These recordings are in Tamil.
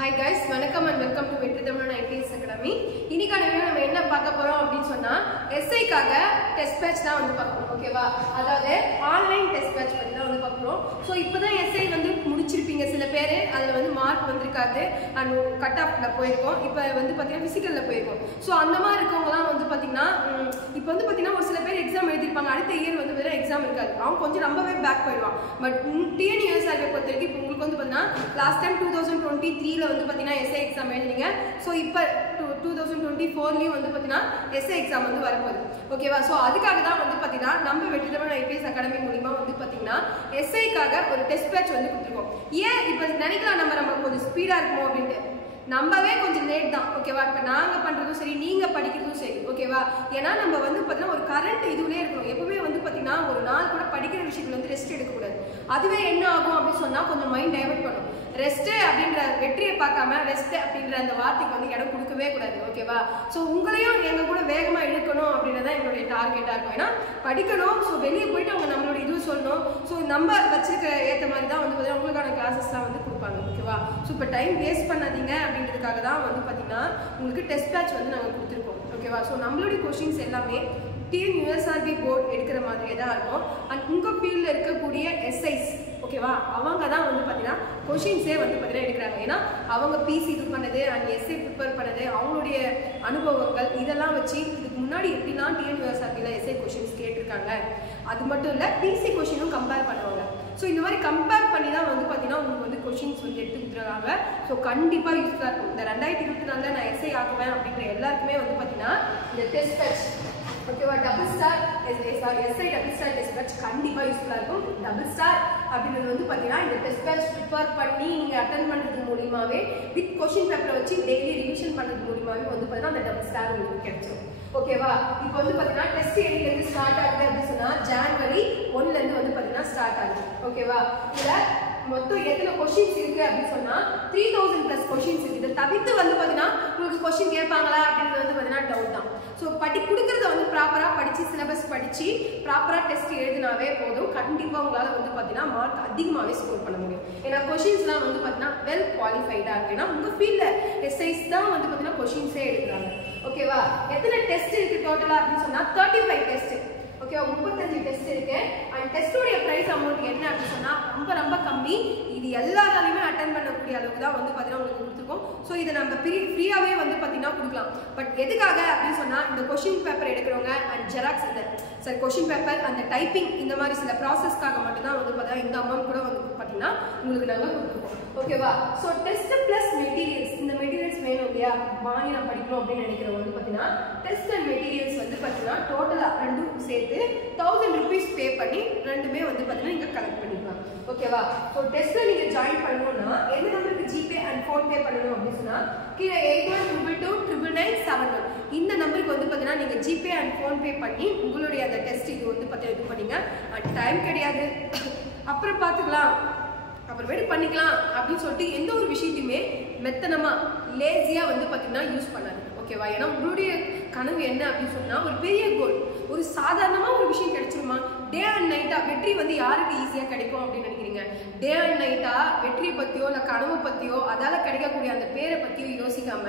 Hi guys, welcome and welcome to Vetritamana IPS Academy. இன்னைக்கான வீடியோ நம்ம என்ன பார்க்க போறோம் அப்படினு சொன்னா SI காக டெஸ்ட் பேட்ச் தான் வந்து பார்க்கறோம். ஓகேவா? அதாவது ஆன்லைன் டெஸ்ட் பேட்ச் பத்தி தான் வந்து பார்க்கறோம். சோ இப்போதான் SI வந்து முடிச்சிருப்பீங்க சில பேர். அதுல வந்து மார்க் வந்திருக்காது and கட் ஆஃப்ல போயிருக்கும். இப்போ வந்து பாத்தீங்கன்னா பிசிக்கல்ல போயிருக்கும். சோ அந்த மாதிரி இருக்கவங்கலாம் வந்து பாத்தீங்கன்னா இப்போ வந்து பாத்தீங்கன்னா ஒரு சில பேர் எக்ஸாம் எழுதிருப்பாங்க. அடுத்த இயர் வந்து வேற எக்ஸாம் இருக்காது. அவங்க கொஞ்சம் ரொம்பவே பேக் போயிடுவாங்க. பட் TNUSRB பொறுத்தவரைக்கும் இப்போ உங்களுக்கு வந்து பாத்தீங்கன்னா லாஸ்ட் டைம் 2023 வந்து பாத்தீங்கன்னா SI எக்ஸாம் எழுதினீங்க. சோ இப்போ 2024லயும் வந்து பாத்தீங்கன்னா SI எக்ஸாம் வந்து வரப்போகுது. ஓகேவா? சோ அதுக்காக தான் வந்து பாத்தீங்கன்னா நம்ம வெற்றிதமன் IPS அகாடமி மூலமா வந்து பாத்தீங்கன்னா SI காக ஒரு டெஸ்ட் பேட்ச் வந்து கொடுத்துருக்கோம். ஏன் இப்போ நினைக்கலாம் நம்ம கொஞ்சம் ஸ்பீடா இருக்குமோ அப்படின்ட்டு. நம்பவே கொஞ்சம் லேட் தான். ஓகேவா? இப்போ நாங்கள் பண்ணுறதும் சரி, நீங்கள் படிக்கிறதும் சரி. ஓகேவா? ஏன்னா நம்ம வந்து பார்த்தீங்கன்னா ஒரு கரண்ட் இதுலேயே இருக்கணும். எப்பவுமே வந்து பார்த்தீங்கன்னா ஒரு நாள் கூட படிக்கிற விஷயத்துல வந்து ரெஸ்ட் எடுக்கக்கூடாது. அதுவே என்ன ஆகும் அப்படின்னு சொன்னால் கொஞ்சம் மைண்ட் டைவர்ட் பண்ணும். ரெஸ்ட்டு அப்படின்ற வெற்றியை பார்க்காம ரெஸ்ட் அப்படின்ற அந்த வார்த்தைக்கு வந்து இடம் கொடுக்கவே கூடாது. ஓகேவா? ஸோ உங்களையும் எங்கள் கூட வேகமாக இழுக்கணும் அப்படின்றதான் எங்களுடைய டார்கெட்டாக இருக்கும். ஏன்னா படிக்கணும். ஸோ வெளியே போயிட்டு அவங்க நம்மளோட இதுவும் சொல்லணும். ஸோ நம்ம வச்சிருக்க ஏற்ற மாதிரி தான் வந்து பார்த்தீங்கன்னா உங்களுக்கான கிளாஸஸ்லாம் வந்து கொடுப்பாங்க. ஓகேவா? ஸோ இப்போ டைம் வேஸ்ட் பண்ணாதீங்க அப்படின்றதுக்காக தான் வந்து பார்த்தீங்கன்னா உங்களுக்கு டெஸ்ட் பேட்ச் வந்து நாங்கள் கொடுத்துருக்கோம். ஓகேவா? ஸோ நம்மளுடைய கொஷின்ஸ் எல்லாமே TNUSRB போர்டு எடுக்கிற மாதிரியே தான் இருக்கும். அண்ட் உங்கள் ஃபீல்டில் இருக்கக்கூடிய SIs ஓகேவா அவங்க தான் வந்து பார்த்தீங்கன்னா கொஷின்ஸே வந்து பார்த்தீங்கன்னா எடுக்கிறாங்க. ஏன்னா அவங்க பிசி இது பண்ணது அண்ட் SI ப்ரிப்பேர் பண்ணது அவங்களுடைய அனுபவங்கள் இதெல்லாம் வச்சு இதுக்கு முன்னாடி எப்படிலாம் TNUSRBல SI கொஷின்ஸ் கேட்டிருக்காங்க. அது மட்டும் இல்லை பிசி கொஷினும் கம்பேர் பண்ணுவாங்க. ஸோ இந்த மாதிரி கம்பேர் பண்ணி தான் வந்து பார்த்தீங்கன்னா உங்களுக்கு வந்து கொஷின்ஸ் வந்து எடுத்து கொடுத்துருக்காங்க. ஸோ கண்டிப்பாக யூஸ்ஃபுல்லாக இருக்கும். இந்த 2024 நான் SI ஆகுவேன் அப்படின்ற எல்லாருக்குமே வந்து பார்த்தீங்கன்னா இந்த டெஸ்ட் பேட்ச் ஓகேவா double star SI double star test batch கண்டிப்பாக யூஸ்ஃபுல்லாக இருக்கும். டபுள் ஸ்டார் அப்படின்றது வந்து பார்த்தீங்கன்னா இந்த டெஸ்ட் பேட்ச் ப்ரிப்பேர் பண்ணி நீங்கள் அட்டன் பண்ணுறது மூலியமாகவே வித் கொஷின் பேப்பரை வச்சு டெய்லி ரிவிஷன் பண்ணுறது மூலியமாகவே வந்து பார்த்தீங்கன்னா அந்த டபுள் ஸ்டார் உங்களுக்கு கிடைச்சிடும். ஓகேவா? இப்போ வந்து பார்த்தீங்கன்னா டெஸ்ட் எண்ணிலேருந்து ஸ்டார்ட் ஆகுது அப்படின்னு சொன்னால் January 1 வந்து பார்த்தீங்கன்னா ஸ்டார்ட் ஆகுது. ஓகேவா? இதில் மொத்தம் எத்தனை கொஷின்ஸ் இருக்கு அப்படின்னு சொன்னா 3000+ கொஷின்ஸ் இருக்கு. இதை தவிர்த்து வந்து பாத்தீங்கன்னா உங்களுக்கு கொஷின் கேட்பாங்களா அப்படின்றது வந்து பாத்தீங்கன்னா டவுட் தான். ஸோ கொடுக்கறத வந்து ப்ராப்பரா படிச்சு சிலபஸ் படிச்சு ப்ராப்பரா டெஸ்ட் எழுதினாவே போதும். கண்டிப்பா உங்களால வந்து பாத்தீங்கன்னா மார்க் அதிகமாகவே ஸ்கோர் பண்ண முடியும். ஏன்னா கொஷின்ஸ்லாம் வந்து பாத்தீங்கன்னா வெல் குவாலிஃபைடா இருக்கு. ஏன்னா உங்க ஃபீல்ட்ல SIs தான் வந்து பாத்தீங்கன்னா கொஷின்ஸே எடுக்கிறாங்க. ஓகேவா? எத்தனை டெஸ்ட் இருக்கு டோட்டலா அப்படின்னு சொன்னா 35 டெஸ்ட். ஓகேவா? 35 டெஸ்ட் இருக்கு. அண்ட் டெஸ்டோடைய பிரைஸ் அமௌண்ட் என்ன அப்படின்னு சொன்னா ரொம்ப கம்மி. இது எல்லாராலையுமே அட்டன் பண்ணக்கூடிய அளவுக்கு தான் வந்து பார்த்தீங்கன்னா உங்களுக்கு கொடுத்துருக்கோம். ஸோ இதை நம்ம ஃப்ரீயாகவே வந்து பார்த்தீங்கன்னா கொடுக்கலாம். பட் எதுக்காக அப்படின்னு சொன்னால் இந்த கொஷின் பேப்பர் எடுக்கிறவங்க அண்ட் ஜெராக்ஸ் இந்த கொஷின் பேப்பர் அந்த டைப்பிங் இந்த மாதிரி சில ப்ராசஸ்க்காக மட்டும்தான் வந்து பார்த்தீங்கன்னா இந்த அமௌண்ட் கூட வந்து பார்த்தீங்கன்னா உங்களுக்கு நாங்கள் கொடுத்துருக்கோம். ஓகேவா? ஸோ டெஸ்ட் ப்ளஸ் மெட்டீரியல்ஸ் இந்த மெட்டீரியல்ஸ் வேணும் இல்லையா வாங்கி நான் படிக்கணும் அப்படின்னு நினைக்கிறவங்க வந்து பார்த்தீங்கன்னா டெஸ்ட் அண்ட் மெட்டீரியல்ஸ் வந்து பார்த்தீங்கன்னா டோட்டலாக ரெண்டும் சேர்த்து 1000 rupees பே பண்ணி ரெண்டுமே வந்து பார்த்தீங்கன்னா நீங்கள் கலெக்ட் பண்ணிக்கலாம். ஓகேவா? ஸோ டெஸ்ட்ல நீங்க ஜாயின் பண்ணணும்னா எந்த நம்பருக்கு ஜிபே அண்ட் ஃபோன் பே பண்ணணும் அப்படின்னு சொன்னா கீழே 81229991 இந்த நம்பருக்கு வந்து பார்த்தீங்கன்னா நீங்க ஜிபே அண்ட் ஃபோன் பே பண்ணி உங்களுடைய அந்த டெஸ்ட் இது வந்து பார்த்தீங்கன்னா இது பண்ணீங்க. அண்ட் டைம் கிடையாது அப்புறம் பார்த்துக்கலாம் அப்புறமேட்டு பண்ணிக்கலாம் அப்படின்னு சொல்லிட்டு எந்த ஒரு விஷயத்தையுமே மெத்தனமா லேசியா வந்து பார்த்தீங்கன்னா யூஸ் பண்ணாது. ஓகேவா? ஏன்னா உங்களுடைய கனவு என்ன அப்படின்னு சொன்னா ஒரு பெரிய கோல். ஒரு சாதாரணமா ஒரு விஷயம் கிடைச்சிருமா? டே அண்ட் நைட்டா வெற்றி வந்து யாருக்கு ஈஸியா கிடைக்கும் அப்படின்னு நினைக்கிறீங்க? டே அண்ட் நைட்டா வெற்றியை பத்தியோ இல்ல கனவு பத்தியோ அதால கிடைக்கக்கூடிய அந்த பேரை பத்தியோ யோசிக்காம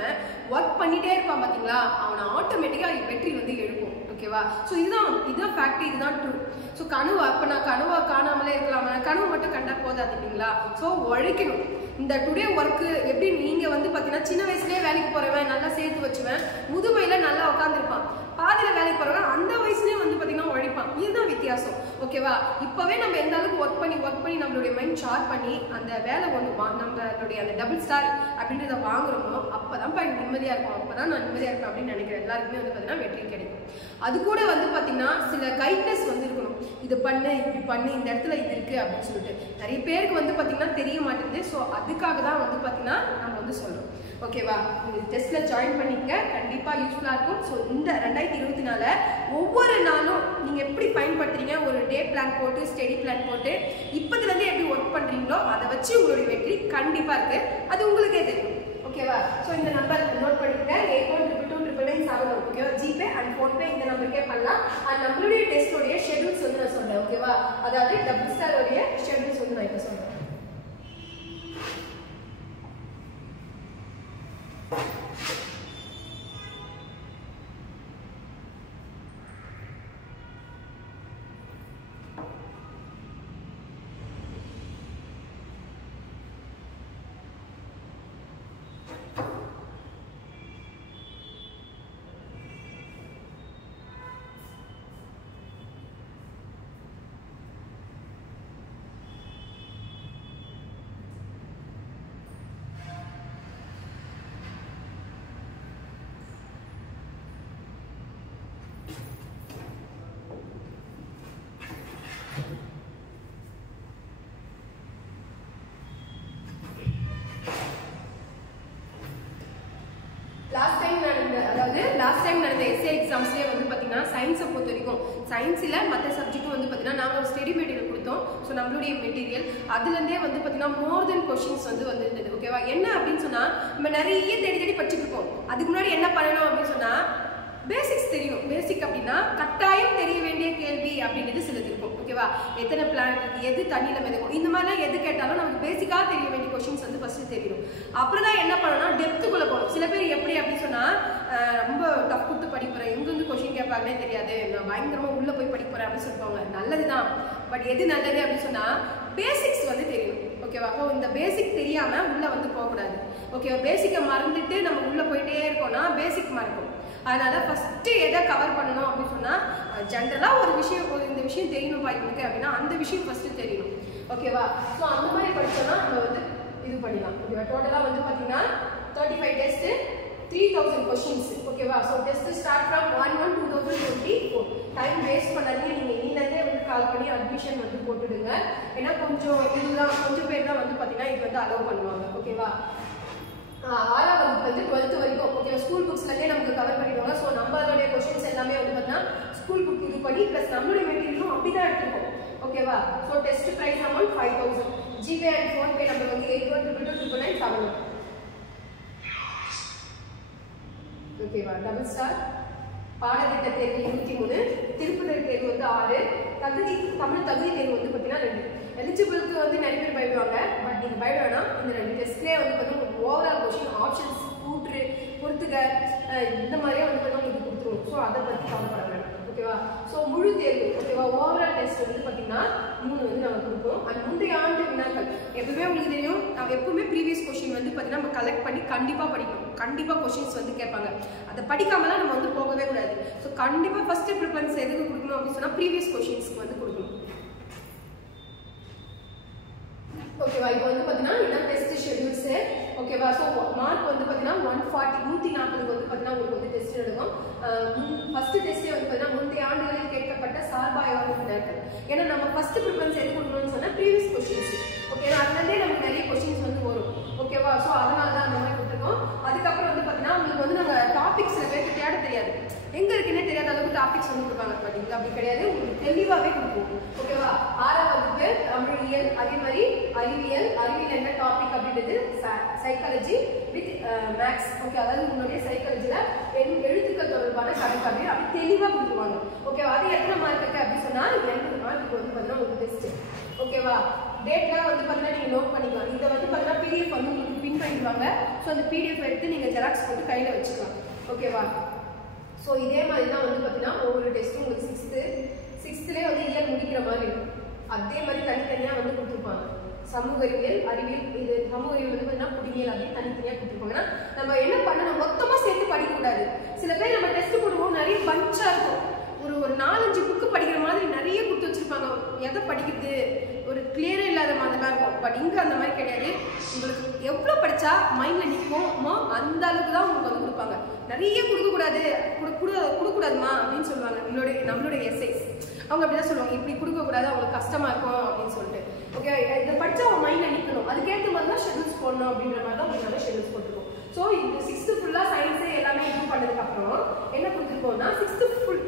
ஒர்க் பண்ணிட்டே இருப்பான் பாத்தீங்களா அவனை ஆட்டோமேட்டிக்கா வெற்றி வந்து எடுக்கும். ஓகேவா? ஸோ இதுதான் ஃபேக்ட், இதுதான் ட்ரூ. ஸோ கனவு அப்போ நான் கனவை காணாமலே இருக்கலாமா? கனவு மட்டும் கண்டா போதாது இல்லைங்களா? ஸோ உழைக்கணும். இந்த டுடே ஒர்க்கு எப்படி நீங்கள் வந்து பார்த்தீங்கன்னா சின்ன வயசுலேயே வேலைக்கு போகிறவன் நல்லா சேர்த்து வச்சுவேன், முதுமையில் நல்லா உட்காந்துருப்பான். பாதியில் வேலைக்கு போகிறவன் அந்த வயசுலேயே வந்து பார்த்தீங்கன்னா உழைப்பான். இதுதான் வித்தியாசம். ஓகேவா? இப்போவே நம்ம எந்த அளவுக்கு ஒர்க் பண்ணி நம்மளுடைய மைண்ட் ஷார்ப் பண்ணி அந்த வேலை ஒன்று நம்மளுடைய அந்த டபுள் ஸ்டார் அப்படின்றத வாங்குறோமோ அப்போ தான் நிம்மதியாக இருக்கும். அப்போ தான் நான் நிம்மதியாக இருப்பேன் அப்படின்னு நினைக்கிறேன். எல்லாருக்குமே வந்து பார்த்தீங்கன்னா வெற்றி கிடைக்கும். அது கூட வந்து பார்த்தீங்கன்னா சில கைட்னஸ் வந்து இருக்கணும். இது பண்ணு இப்படி பண்ணு இந்த இடத்துல இது இருக்கு அப்படின்னு சொல்லிட்டு நிறைய பேருக்கு வந்து பார்த்தீங்கன்னா தெரிய மாட்டேங்குது. ஸோ அதுக்காக தான் வந்து பார்த்தீங்கன்னா நம்ம வந்து சொல்கிறோம். ஓகேவா? இந்த டெஸ்ட்ல ஜாயின் பண்ணிக்க கண்டிப்பாக யூஸ்ஃபுல்லாக இருக்கும். ஸோ இந்த 2024 ஒவ்வொரு நாளும் நீங்கள் எப்படி பயன்படுத்துறீங்க ஒரு டே பிளான் போட்டு ஸ்டடி பிளான் போட்டு இப்போதுலேருந்து எப்படி ஒர்க் பண்ணுறீங்களோ அதை வச்சு உங்களுடைய வெற்றி கண்டிப்பாக இருக்கு. அது உங்களுக்கே தெரியும். ஓகேவா? ஸோ இந்த நம்பர் நோட் பண்ணிக்கங்க 81229991 ஓகேவா? ஜிபே அண்ட் ஃபோன்பே இந்த நம்பருக்கே பண்ணலாம். அண்ட் நம்மளுடைய டெஸ்டோடைய ஷெடியூல்ஸ் வந்து நான் சொல்றேன். ஓகேவா? அதாவது டபுள் ஸ்டாரோடைய ஷெடியூல்ஸ் வந்து நான் இப்போ சொல்றேன். டைம் நடந்த எஸ்ஏ எக்ஸாம்ஸ்லேயே வந்து பார்த்தீங்கன்னா சயின்ஸை பொறுத்த வரைக்கும் சயின்ஸில் மற்ற சப்ஜெக்ட்டும் வந்து பார்த்தீங்கன்னா நாங்கள் ஒரு ஸ்டடி மெட்டீரியல் கொடுத்தோம். ஸோ நம்மளுடைய மெட்டீரியல் அதுலேருந்தே வந்து பார்த்தீங்கன்னா மோர் தென் கொஷின்ஸ் வந்து வந்துருந்தது. ஓகேவா, என்ன அப்படின்னு சொன்னால் நம்ம நிறைய தேடி படிச்சுட்டு இருக்கோம். அதுக்கு முன்னாடி என்ன பண்ணணும் அப்படின்னு சொன்னால் பேசிக்ஸ் தெரியணும். பேசிக் அப்படின்னா கட்டாயம் தெரிய வேண்டிய கேள்வி அப்படின்றது சிலது இருக்கும். ஓகேவா, எத்தனை பிளான்ட் இருக்குது, எது தண்ணியில் மிதக்கும், இந்த மாதிரிலாம் எது கேட்டாலும் நமக்கு பேசிக்காக தெரிய வேண்டிய கொஷின்ஸ் வந்து ஃபஸ்ட்டு தெரியணும். அப்புறம் தான் என்ன பண்ணணும்னா டெப்த்துக்குள்ளே போகணும். சில பேர் எப்படி அப்படின்னு சொன்னால் ரொம்ப டஃப் கொடுத்து படிக்கிறேன், எங்கேருந்து கொஷின் கேட்பாங்கன்னே தெரியாது, நான் பயங்கரமாக உள்ளே போய் படிக்கிறேன் அப்படின்னு சொல்லுவாங்க. நல்லது தான், பட் எது நல்லது அப்படின்னு சொன்னால் பேசிக்ஸ் வந்து தெரியணும். ஓகேவா, ஸோ இந்த பேசிக் தெரியாமல் உள்ளே வந்து போகக்கூடாது. ஓகேவா, பேசிக்கை மறந்துட்டு நம்ம உள்ளே போயிட்டே இருக்கோம்னா பேசிக் மறக்கும். அதனால ஃபஸ்ட்டு எதை கவர் பண்ணணும் அப்படின்னு சொன்னால் ஜென்ரலாக ஒரு இந்த விஷயம் தெரியணும் பாய்க்கு அப்படின்னா அந்த விஷயம் ஃபஸ்ட்டு தெரியணும். ஓகேவா, ஸோ அந்த மாதிரி படித்தோம்னா நம்ம வந்து இது பண்ணிடலாம். ஓகேவா, டோட்டலாக வந்து பார்த்தீங்கன்னா 35 டெஸ்ட்டு 3000 கொஷின்ஸ். ஓகேவா, so test start from 1/1/2024. Time waste பண்ணாதீங்க. நீங்கள் இன்னிலேருந்தே வந்து கால் பண்ணி அட்மிஷன் வந்து போட்டுடுங்க. ஏன்னா கொஞ்சம் பேர் தான் வந்து பார்த்தீங்கன்னா இது வந்து அலோவ் பண்ணுவாங்க. ஓகேவா, 6ஆம் வகுப்பு வந்து 12th வரைக்கும் ஓகே ஸ்கூல் புக்ஸ்லேருந்தே நமக்கு கவர் பண்ணிடுவாங்க. ஸோ நம்மளுடைய கொஸ்டின்ஸ் எல்லாமே வந்து பார்த்தீங்கன்னா ஸ்கூல் புக் இது பண்ணி ப்ளஸ் நம்மளுடைய மெட்டீரியலும் அப்படி தான் எடுத்துருக்கோம். ஓகேவா, so test prize amount 5000. GPay and PhonePe number வந்து 81222971. ஓகேவா, டபுள் ஸ்டார் பாடத்திட்ட தேர்வு 23, திருப்புதல் தேர்வு வந்து 6, தமிழ் தகுதி தேர்வு வந்து பார்த்தீங்கன்னா 2. எலிஜிபிளுக்கு வந்து நிறைய பேர் பயப்படுவாங்க, பட் நீங்கள் பயப்பட வேணாம். இந்த 2 டெஸ்ட்லேயே வந்து பார்த்தீங்கன்னா ஓவரால் கொஷின் ஆப்ஷன்ஸ் கூற்று பொறுத்துக இந்த மாதிரியே வந்து பார்த்தீங்கன்னா உங்களுக்கு கொடுத்துருவோம். ஸோ அதை பற்றி கவலைப்பட வேண்டாம். ஓகேவா, ஸோ முழு தேர்வு ஓகேவா ஓவரால் டெஸ்ட் வந்து பார்த்தீங்கன்னா 3 வந்து நம்ம கொடுப்போம். அண்ட் முந்தைய ஆண்டு வினாக்கள் எப்பவுமே உங்களுக்கு தெரியும். நம்ம எப்பவுமே ப்ரீவியஸ் கொஷின் வந்து பார்த்தீங்கன்னா நம்ம கலெக்ட் பண்ணி கண்டிப்பாக படிக்கணும். கண்டிப்பாக கொஷின்ஸ் வந்து கேட்பாங்க, அதை படிக்காமலாம் நம்ம வந்து போகவே கூடாது. ஸோ கண்டிப்பாக ஃபஸ்ட்டு ப்ரிஃபரன்ஸ் எதுக்கு கொடுக்கணும் அப்படின்னு சொன்னால் ப்ரீவியஸ் கொஷின்ஸ்க்கு வந்து கொடுக்கணும். ஓகேவா, இப்போ வந்து பார்த்தீங்கன்னா இதான் டெஸ்ட் ஷெடியூல்ஸு. ஓகேவா, ஸோ மார்க் வந்து பார்த்தீங்கன்னா 140 வந்து பார்த்தீங்கன்னா உங்களுக்கு வந்து டெஸ்ட் எடுக்கும். ஃபஸ்ட்டு டெஸ்ட்டே வந்து பார்த்தீங்கன்னா முந்தைய ஆண்டுகளில் கேட்கப்பட்ட சார்பாய்வான வினாக்கள். ஏன்னா நம்ம ஃபஸ்ட்டு ப்ரிஃபரன்ஸ் எது கொடுக்கணும்னு சொன்னால் ப்ரீவியஸ் கொஷின்ஸ். ஓகேவா, அதுலேருந்தே நமக்கு நிறைய கொஷின்ஸ் வந்து வரும். ஓகேவா, ஸோ அதனால தான் அந்த மாதிரி கொடுத்துருக்கோம். அதுக்கப்புறம் வந்து பார்த்தீங்கன்னா உங்களுக்கு வந்து நாங்கள் டாபிக்ஸ் சில பேருக்கு தேட தெரியாது, எங்கே இருக்குன்னே தெரியாத அளவுக்கு டாபிக்ஸ் வந்து கொடுப்பாங்க. பார்த்தீங்களா, அப்படி கிடையாது, உங்களுக்கு தெளிவாகவே கொடுப்போம். ஓகேவா, 6ஆம் வகுப்பு தமிழியல், அதே மாதிரி அறிவியல் என்ன டாபிக் அப்படின்றது சைக்காலஜி வித் மேக்ஸ். ஓகே, அதாவது உங்களுடைய சைக்காலஜியில் எழுத்துக்கள் தொடர்பான கணக்கு அப்படி தெளிவாக கொடுத்துருவாங்க. ஓகேவா, அது எத்தனை மார்க் இருக்குது அப்படின்னு சொன்னால் 2 மார்க்கு வந்து பார்த்தீங்கன்னா ஒரு டெஸ்ட்டு. ஓகேவா, டேட்லாம் வந்து பார்த்தீங்கன்னா நீங்கள் நோட் பண்ணிக்கலாம். இதை வந்து பார்த்தீங்கன்னா பிடிஎஃப் வந்து உங்களுக்கு பின் பண்ணிடுவாங்க. ஸோ அந்த பிடிஎஃப் எடுத்து நீங்கள் ஜெராக்ஸ் போட்டு கையில் வச்சுக்கலாம். ஓகேவா, ஸோ இதே மாதிரி தான் வந்து பார்த்தீங்கன்னா ஒவ்வொரு டெஸ்ட்டும் உங்களுக்கு சிக்ஸ்த்துலேயே வந்து இயர் முடிக்கிற மாதிரி இருக்கும். அதே மாதிரி தனித்தனியாக வந்து கொடுத்துருப்பாங்க. சமூக அறிவியல் இது சமூக அறிவியல் வந்து பார்த்தீங்கன்னா குடியியல் அப்படின்னு தனித்தனியாக கொடுத்துருப்பாங்கன்னா நம்ம என்ன பண்ணணும், மொத்தமாக சேர்த்து படிக்கக்கூடாது. சில பேர் நம்ம டெஸ்ட் போடுவோம் நிறைய பஞ்சாக இருக்கும், ஒரு 4-5 புக்கு படிக்கிற மாதிரி நிறைய கொடுத்து வச்சிருப்பாங்க. எதை படிக்கிறது ஒரு கிளியரே இல்லாத மாதிரிலாம் இருக்கும். பட் இங்கே அந்த மாதிரி கிடையாது. உங்களுக்கு எவ்வளோ படித்தா மைண்டில் நிற்குமோ அந்த அளவுக்கு தான் உங்களுக்கு வந்து கொடுப்பாங்க. நிறைய கொடுக்கக்கூடாதுமா அப்படின்னு சொல்லுவாங்க. நம்மளுடைய எஸ்ஐஸ் அவங்க அப்படி தான் சொல்லுவாங்க, இப்படி கொடுக்கக்கூடாது, அவங்களுக்கு கஷ்டமாக இருக்கும் அப்படின்னு சொல்லிட்டு. ஓகே, இதை படித்தா அவங்க மைண்டில் நிற்கணும், அதுக்கேற்ற மாதிரி தான் ஷெடியூல்ஸ் போடணும் அப்படின்ற மாதிரி தான் உங்களுக்கு ஷெடியூல்ஸ் போட்டிருக்கோம். ஸோ இந்த 6th ஃபுல்லாக சயின்ஸு எல்லாமே இம்ப்ரூவ் பண்ணதுக்கப்புறம் என்ன கொடுத்துருக்கோம்னா 6th ஃபுல்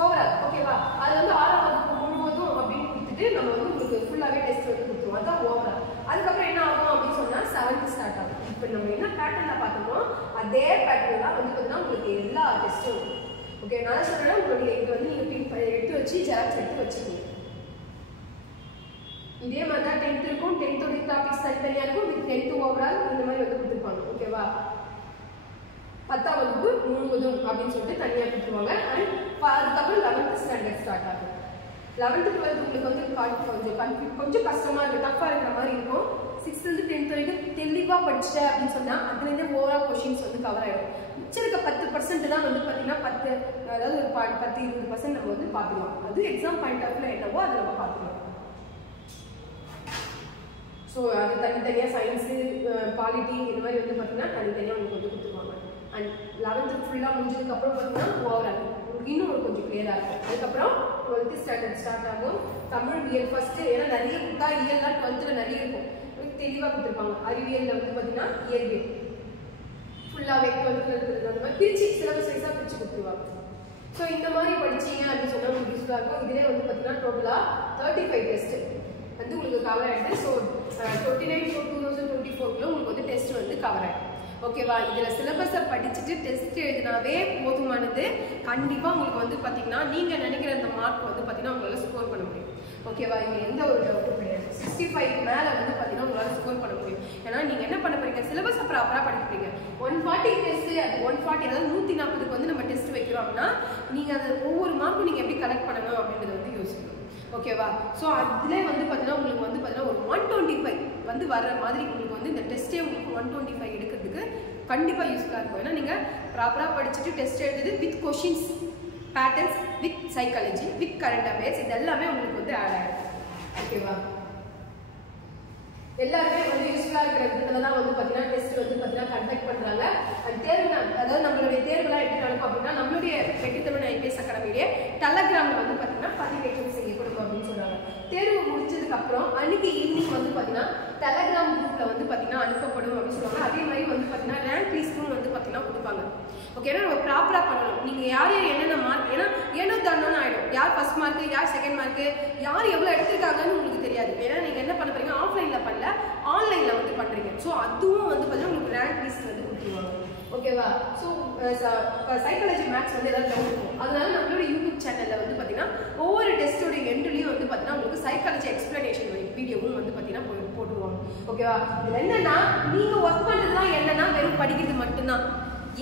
ஓவரால். ஓகேவா, அது வந்து 6ஆம் வகுப்பு முழுவதும் அப்படின்னு கொடுத்துட்டு நம்ம வந்து உங்களுக்கு ஃபுல்லாகவே டெஸ்ட் வந்து கொடுத்துருவோம். அதுதான் ஓவரால். அதுக்கப்புறம் என்ன ஆகும் அப்படின்னு சொன்னால் 7th ஸ்டார்ட் ஆகும். இப்போ நம்ம என்ன பேட்டர்னில் பார்த்துருக்கோம் அதே பேட்டர்னில் தான் வந்து பார்த்தீங்கன்னா உங்களுக்கு எல்லா டெஸ்ட்டும். ஓகே, நான் சொல்கிறேன் உங்களுடைய இது வந்து நீங்கள் எடுத்து வச்சு ஜெராக்ஸ் எடுத்து வச்சுக்கோங்க. இதே மாதிரி தான் 10th இருக்கும். 10th டாபிக்ஸ் தனித்தனியாக இருக்கும். வித் 10th ஓவரால் இந்த மாதிரி வந்து கொடுத்துருப்பாங்க. ஓகேவா, 10ஆம் வகுப்பு முழுவதும் அப்படின்னு சொல்லிட்டு தனியாக கொடுத்துருவாங்க. அண்ட் அதுக்கப்புறம் 11th ஸ்டாண்டர்ட் ஸ்டார்ட் ஆகும். 11th 12th உங்களுக்கு வந்து கொஞ்சம் கஷ்டமாக இருக்குது, டஃப்பாக இருக்கிற மாதிரி இருக்கும். 6th to 10th வரைக்கும் தெளிவாக படிச்சுட்டேன் அப்படின்னு சொன்னால் அதுலேருந்து ஓவரால் கொஷின்ஸ் வந்து கவர் ஆகிடும். மிச்சம் இருக்க 10% தான் வந்து பார்த்தீங்கன்னா 10 அதாவது ஒரு 10-20% நம்ம வந்து பார்த்துக்கலாம். அது எக்ஸாம் பாயிண்ட் ஆஃப் வியூ என்னவோ அதை நம்ம பார்த்துக்கலாம். ஸோ அது தனித்தனியாக சயின்ஸு பாலிட்டி இந்த மாதிரி வந்து பார்த்தீங்கன்னா தனித்தனியாக உங்களுக்கு வந்து கொடுத்துருவாங்க. அண்ட் 11th ஃபுல்லாக முடிஞ்சதுக்கப்புறம் பார்த்தீங்கன்னா ஓவரால் இன்னும் ஒரு கொஞ்சம் கிளியராக இருக்கும். அதுக்கப்புறம் 12th ஸ்டாண்டர்ட் ஸ்டார்ட் ஆகும். தமிழ் இயல் ஃபஸ்ட்டு, ஏன்னா நிறைய கொடுத்தா இயல்லாம் 12th நிறைய இருக்கும், தெளிவாக கொடுத்துருப்பாங்க. அறிவியலில் வந்து பார்த்தீங்கன்னா இயற்பியல் ஃபுல்லாக ஃபுல்லாகவே 12th இருக்கிறது அந்த மாதிரி பிரிச்சு சிலபஸ் வைஸாக பிரிச்சு கொடுத்துருவாங்க. ஸோ இந்த மாதிரி படிச்சீங்க அப்படின்னு சொன்னால் உங்களுக்கு யூஸ்ஃபுல்லாக இருக்கும். இதிலே வந்து பார்த்தீங்கன்னா டோட்டலாக 35 டெஸ்ட் வந்து உங்களுக்கு கவர் ஆகிடுது. ஸோ 29/4/2024 உங்களுக்கு வந்து டெஸ்ட் வந்து கவர் ஆகிடும். ஓகேவா? இதில் சிலபஸை படிச்சுட்டு டெஸ்ட் எழுதினாவே போதுமானது. கண்டிப்பாக உங்களுக்கு வந்து பார்த்தீங்கன்னா நீங்கள் நினைக்கிற அந்த மார்க் வந்து பார்த்தீங்கன்னா உங்களால் ஸ்கோர் பண்ண முடியும். ஓகேவா? இங்கே எந்த ஒரு டவுட்டும் கிடையாது. 65 மேலே வந்து பார்த்தீங்கன்னா உங்களால் ஸ்கோர் பண்ண முடியும். ஏன்னா நீங்கள் என்ன பண்ண போறீங்க, சிலபஸை ப்ராப்பராக படிக்கிறீங்க. 140 டெஸ்ட், அது 140 அதாவது 140க்கு வந்து நம்ம டெஸ்ட் வைக்கிறோம் அப்படின்னா நீங்கள் அதை ஒவ்வொரு மார்க்கும் நீங்கள் எப்படி கலெக்ட் பண்ணணும் அப்படின்றத வந்து யோசிக்கணும். ஓகேவா? ஸோ அதிலே வந்து பார்த்தீங்கன்னா உங்களுக்கு வந்து பார்த்தீங்கன்னா ஒரு 125 வந்து வர்ற மாதிரி உங்களுக்கு வந்து இந்த டெஸ்ட்டே உங்களுக்கு 125 எடுக்கிறதுக்கு கண்டிப்பாக யூஸ்ஃபுல்லாக இருக்கும். ஏன்னா நீங்கள் ப்ராப்பராக படிச்சுட்டு டெஸ்ட் எழுதுது with questions, patterns, with psychology, with current affairs, இது எல்லாமே உங்களுக்கு வந்து ஆட் ஆகிடும். ஓகேவா? எல்லாருமே வந்து யூஸ்ஃபுல்லாக இருக்கிறதுல தான் வந்து பார்த்தீங்கன்னா டெஸ்ட் வந்து பார்த்தீங்கன்னா கண்டக்ட் பண்ணுறாங்க. அண்ட் தேர்வு அதாவது நம்மளுடைய தேர்வுலாம் எப்படி நடக்கும் அப்படின்னா நம்மளுடைய வெற்றித்தமிழ் ஐபிஎஸ் அகாடமியிலே டெலகிராமில் வந்து பார்த்தீங்கன்னா பதிவேற்றம் செய்யப்படும் அப்படின்னு சொல்கிறாங்க. தேர்வு முடிச்சதுக்கு அப்புறம் அன்னைக்கு ஈவினிங் வந்து பார்த்தீங்கன்னா டெலகிராம் குரூப்பில் வந்து பார்த்தீங்கன்னா அனுப்பப்படும் அப்படின்னு சொல்லுவாங்க. அதே மாதிரி வந்து பார்த்தீங்கன்னா ரேங்க் லிஸ்ட்டும் வந்து பார்த்தீங்கன்னா கொடுப்பாங்க. ஓகே, ஏன்னா நம்ம ப்ராப்பராக பண்ணணும். நீங்கள் யார் யார் என்னென்ன மார்க், ஏன்னா ஏனோ தானோன்னு ஆகிடும். யார் ஃபர்ஸ்ட் மார்க்கு, யார் செகண்ட் மார்க்கு, யார் எவ்வளோ எடுத்திருக்காங்கன்னு உங்களுக்கு தெரியாது. ஏன்னா நீங்கள் என்ன பண்ண போறீங்க, ஆஃப்லைனில் பண்ணல ஆன்லைனில் வந்து பண்ணுறீங்க. ஸோ அதுவும் வந்து பார்த்தீங்கன்னா உங்களுக்கு ரேங்க் லிஸ்ட் வந்து கொடுத்துருவாங்க. ஓகேவா? ஸோ சைக்காலஜி மேக்ஸ் வந்து ஏதாவது டவுட் இருக்கும். அதனால நம்மளோட யூடியூப் சேனலில் வந்து பார்த்தீங்கன்னா ஒவ்வொரு டெஸ்ட்டோட எண்ட்லையும் வந்து பார்த்தீங்கன்னா உங்களுக்கு சைக்காலஜி எக்ஸ்பிளனேஷன் வீடியோவும் வந்து பார்த்தீங்கன்னா போட்டுருவாங்க. ஓகேவா? இதில் என்னன்னா நீங்கள் ஒர்க் பண்ணுறதுலாம் என்னன்னா வெறும் படிக்கிறது மட்டும்தான்.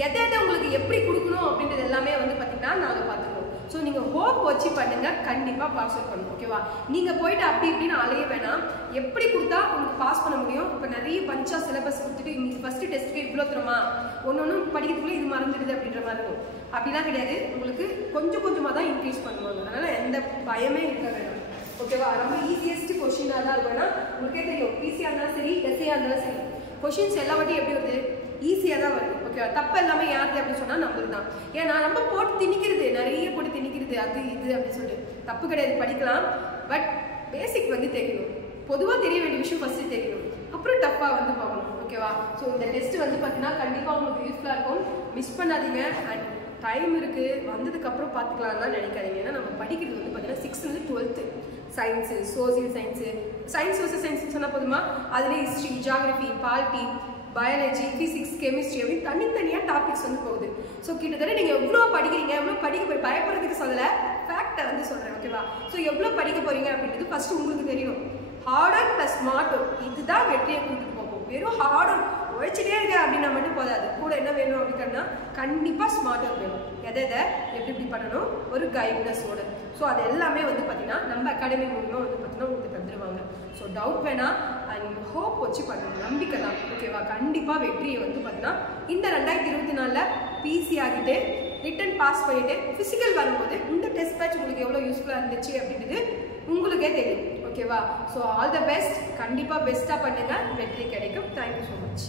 எதை உங்களுக்கு எப்படி கொடுக்கணும் அப்படின்றது எல்லாமே வந்து பார்த்தீங்கன்னா நாங்கள் பார்த்துக்கிறோம். ஸோ நீங்கள் ஹோப் வச்சு பண்ணுங்க, கண்டிப்பாக பாஸ் அவுட் பண்ணணும். ஓகேவா? நீங்கள் போயிட்டு அப்படி இப்படின்னு அலைய வேணாம். எப்படி கொடுத்தா உங்களுக்கு பாஸ் பண்ண முடியும். இப்போ நிறைய பஞ்சா சிலபஸ் கொடுத்துட்டு இன்னைக்கு ஃபர்ஸ்ட் டெஸ்ட்டுக்கு இவ்வளோ தரமா ஒன்று படிக்கிறதுக்குள்ளே இது மறந்துடுது அப்படின்ற மாதிரி இருக்கும். அப்படிலாம் கிடையாது. உங்களுக்கு கொஞ்சம் கொஞ்சமாக தான் இன்க்ரீஸ் பண்ணுவாங்க. அதனால் எந்த பயமே இருக்க வேண்டாம். ஓகேவா? ரொம்ப ஈஸியஸ்ட் கொஷினாக தான் இருக்கும். ஏன்னா உங்களுக்கே தெரியும், பிசியாக இருந்தாலும் சரி, எஸ்ஏயாக இருந்தாலும் சரி, கொஷின்ஸ் எல்லா வாட்டியும் எப்படி வருது, ஈஸியாக தான் வருது. ஓகேவா? தப்பு எல்லாமே யாருக்கு அப்படின்னு சொன்னால் நம்மளுக்கு தான். ஏன்னா நம்ம போட்டு திணிக்கிறது, நிறைய போட்டு திணிக்கிறது, அது இது அப்படின்னு சொல்லிட்டு தப்பு கிடையாது. படிக்கலாம், பட் பேசிக் வந்து தெரியணும். பொதுவாக தெரிய வேண்டிய விஷயம் ஃபர்ஸ்ட் தெரியணும், அப்புறம் டஃப்பாக வந்து பார்க்கணும். ஓகேவா? ஸோ இந்த டெஸ்ட் வந்து பார்த்தீங்கன்னா கண்டிப்பாக உங்களுக்கு யூஸ்ஃபுல்லாக இருக்கும். மிஸ் பண்ணாதீங்க. அண்ட் டைம் இருக்குது, வந்ததுக்கப்புறம் பார்த்துக்கலாம் தான் நினைக்காதீங்க. ஏன்னா நம்ம படிக்கிறது வந்து பார்த்தீங்கன்னா 6th to 12th science, social science, social science சொன்னால் போதுமா, அதில் history, geography, polity, biology, physics, chemistry அப்படி தனித்தனியாக டாபிக்ஸ் வந்து போகுது. ஸோ கிட்டத்தட்ட நீங்கள் எவ்வளோ படிக்கிறீங்க, எவ்வளோ படிக்க பயப்படுறதுக்கு சொல்லலை, ஃபேக்டை வந்து சொல்கிறேன். ஓகேவா? ஸோ எவ்வளோ படிக்க போகிறீங்க அப்படின்றது ஃபஸ்ட்டு உங்களுக்கு தெரியணும். Hard work plus smart work, இதுதான் வெற்றியை கூட்டிட்டு போகும். வெறும் ஹார்ட் ஒர்க் உழைச்சிட்டே இருக்க அப்படின்னா மட்டும் போதாது. கூட என்ன வேணும் அப்படின்னா கண்டிப்பாக ஸ்மார்ட் ஒர்க் வேணும். எதை எப்படி பண்ணணும், ஒரு கைட்னஸோட. ஸோ அது எல்லாமே வந்து பார்த்தீங்கன்னா நம்ம அகாடமி மூலிமா வந்து பார்த்தீங்கன்னா உங்களுக்கு தந்துடுவாங்க. ஸோ டவுட் வேணாம், அண்ட் ஹோப் வச்சு பண்ணுங்க, நம்பிக்கை தான். ஓகேவா? கண்டிப்பாக வெற்றியை வந்து பார்த்தீங்கன்னா இந்த 2024 பிசி ஆகிட்டு ரிட்டன் பாஸ் பண்ணிட்டு ஃபிசிக்கல் வரும்போது இந்த டெஸ்ட் பேட்ச் உங்களுக்கு எவ்வளோ யூஸ்ஃபுல்லாக இருந்துச்சு அப்படின்றது உங்களுக்கே தெரியும். ஓகேவா? So all the best. கண்டிப்பாக பெஸ்ட்டாக பண்ணுங்க, வெற்றி கிடைக்கும். Thank you so much.